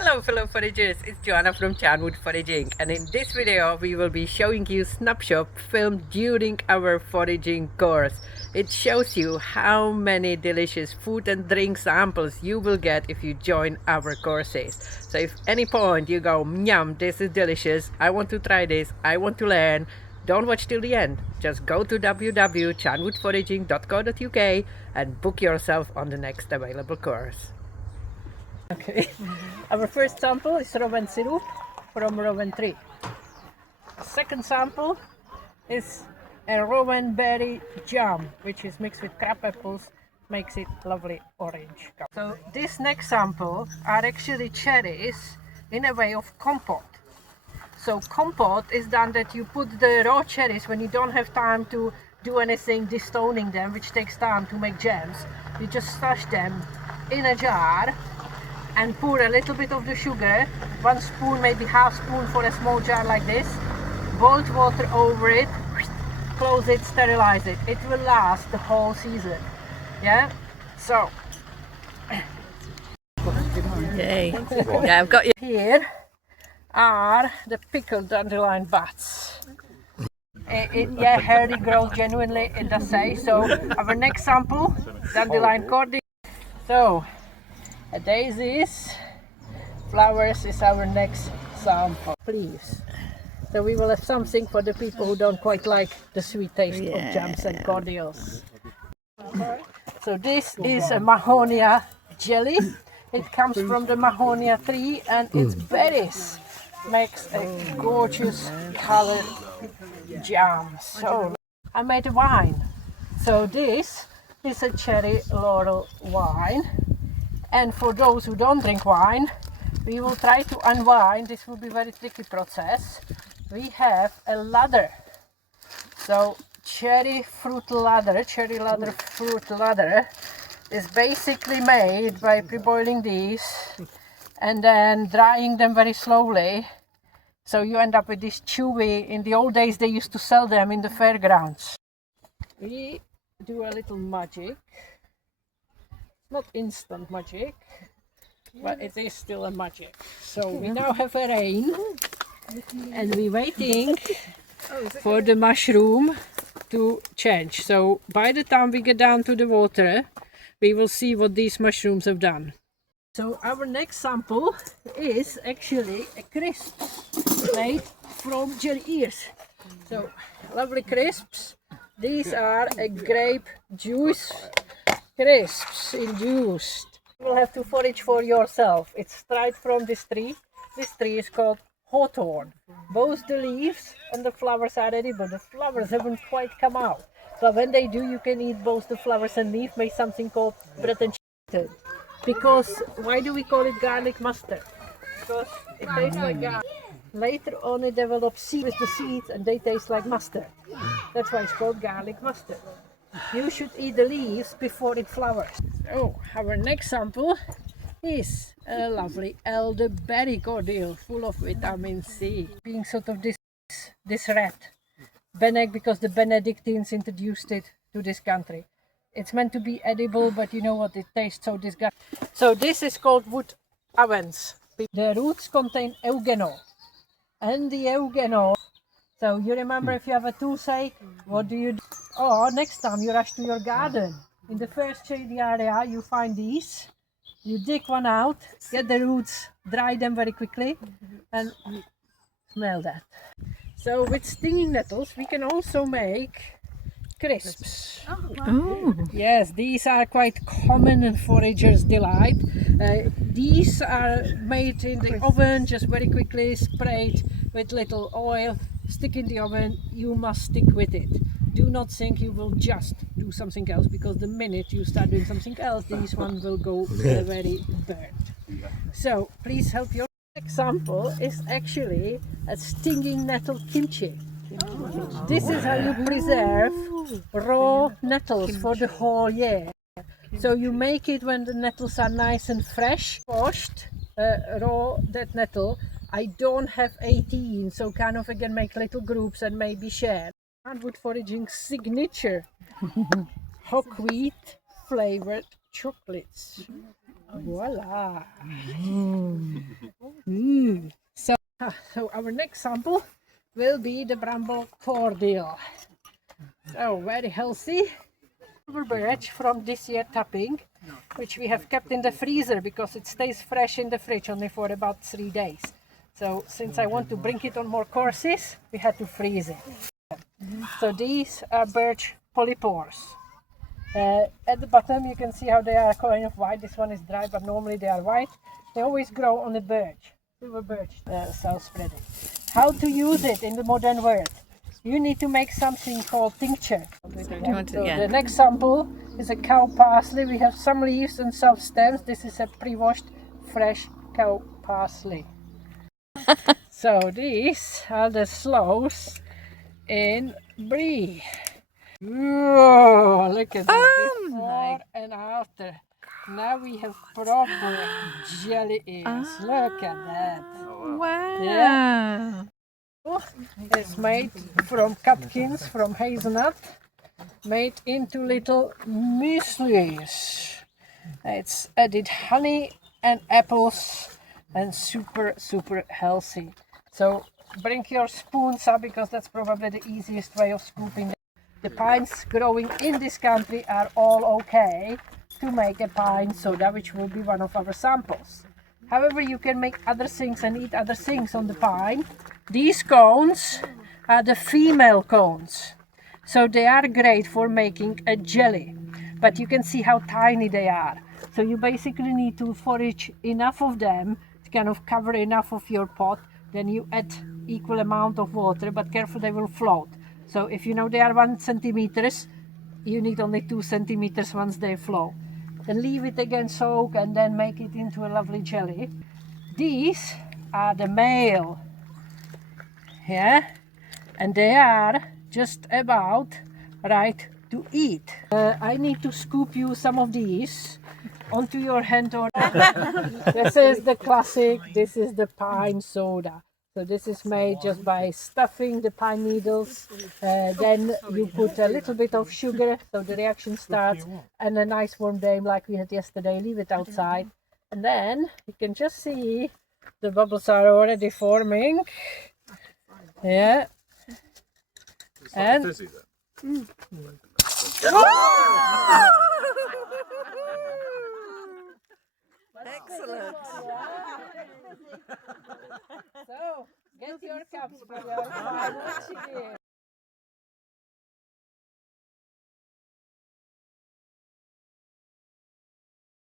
Hello fellow foragers, it's Joanna from Charnwood Foraging, and in this video we will be showing you snapshot filmed during our foraging course. It shows you how many delicious food and drink samples you will get if you join our courses. So if any point you go, yum, this is delicious, I want to try this, I want to learn, don't watch till the end. Just go to www.charnwoodforaging.co.uk and book yourself on the next available course. Okay, our first sample is rowan syrup from rowan tree. Second sample is a rowan berry jam, which is mixed with crab apples, makes it lovely orange. So this next sample are actually cherries in a way of compote. So compote is done that you put the raw cherries when you don't have time to do anything, destoning them, which takes time to make jams. You just stash them in a jar and pour a little bit of the sugar, 1 spoon, maybe half spoon for a small jar like this, boiled water over it, close it, sterilize it. It will last the whole season. Yeah? So, yay. Yeah, I've got you. Here are the pickled dandelion bats. Yeah, hairy growth, genuinely, it does say. So, our next sample, dandelion cordy. So, daisies, flowers is our next sample. Please. So we will have something for the people who don't quite like the sweet taste of jams and cordials. So this is a mahonia jelly. It comes from the mahonia tree and its berries makes a gorgeous colored jam. So I made a wine. So this is a cherry laurel wine. And for those who don't drink wine, we will try to unwind. This will be a very tricky process. We have a ladder. So cherry ladder fruit ladder is basically made by pre-boiling these and then drying them very slowly. So you end up with this chewy. In the old days they used to sell them in the fairgrounds. We do a little magic. Not instant magic, but it is still a magic. So we now have a rain and we're waiting for the mushroom to change. So by the time we get down to the water, we will see what these mushrooms have done. So our next sample is actually a crisp made from jelly ears. So lovely crisps. These are a grape juice crisps induced. You will have to forage for yourself. It's right from this tree. This tree is called hawthorn. Both the leaves and the flowers are edible. The flowers haven't quite come out. But when they do, you can eat both the flowers and leaf. Make something called bread and cheese. Because why do we call it garlic mustard? Because it tastes like garlic. Later on it develops seeds with the seeds and they taste like mustard. That's why it's called garlic mustard. You should eat the leaves before it flowers. So our next sample is a lovely elderberry cordial full of vitamin C. Being sort of this red. Because the Benedictines introduced it to this country. It's meant to be edible, but you know what, it tastes so disgusting. So this is called wood avens. The roots contain eugenol. And the eugenol, so you remember if you have a toothache, what do you do? Or next time you rush to your garden. In the first shady area you find these. You dig one out, get the roots, dry them very quickly and smell that. So with stinging nettles we can also make crisps. Oh. Yes, these are quite common and foragers' delight. These are made in the oven, just very quickly sprayed with little oil. Stick in the oven, you must stick with it. Do not think you will just do something else, because the minute you start doing something else, these ones will go very burnt. So please help your example is actually a stinging nettle kimchi. This is how you preserve raw nettles for the whole year. So you make it when the nettles are nice and fresh, washed, raw that nettle. I don't have 18, so kind of again make little groups and maybe share. Hardwood Foraging signature hawkweed flavored chocolates. Voila! next sample will be the bramble cordial. So very healthy. Birch from this year tapping, which we have kept in the freezer because it stays fresh in the fridge only for about 3 days. So since I want to bring it on more courses, we had to freeze it. So these are birch polypores. At the bottom you can see how they are kind of white. This one is dry, but normally they are white. They always grow on the birch, silver birch, self-spreading. How to use it in the modern world? You need to make something called tincture. The next sample is a cow parsley. We have some leaves and some stems. This is a pre-washed fresh cow parsley. So these are the sloes in brie. Whoa, look at that, before and after. Now we have proper jelly ears. Look at that. Wow. Yeah. It's made from catkins from hazelnut, made into little mueslis. It's added honey and apples and super healthy. So bring your spoons up because that's probably the easiest way of scooping. The pines growing in this country are all okay to make a pine soda, which will be one of our samples. However, you can make other things and eat other things on the pine. These cones are the female cones, so they are great for making a jelly, but you can see how tiny they are. So you basically need to forage enough of them to kind of cover enough of your pot. Then you add equal amount of water, but careful, they will float. So if you know they are 1 centimeters, you need only 2 centimeters once they flow. Then leave it again soak and then make it into a lovely jelly. These are the male, yeah, and they are just about right to eat. I need to scoop you some of these onto your hand. Or this is the classic, this is the pine soda. So this is made just by stuffing the pine needles. Then you put a little bit of sugar, so the reaction starts, and a nice warm day like we had yesterday. Leave it outside, and then you can just see the bubbles are already forming. Yeah. And Excellent. So get your cups for your final cheers.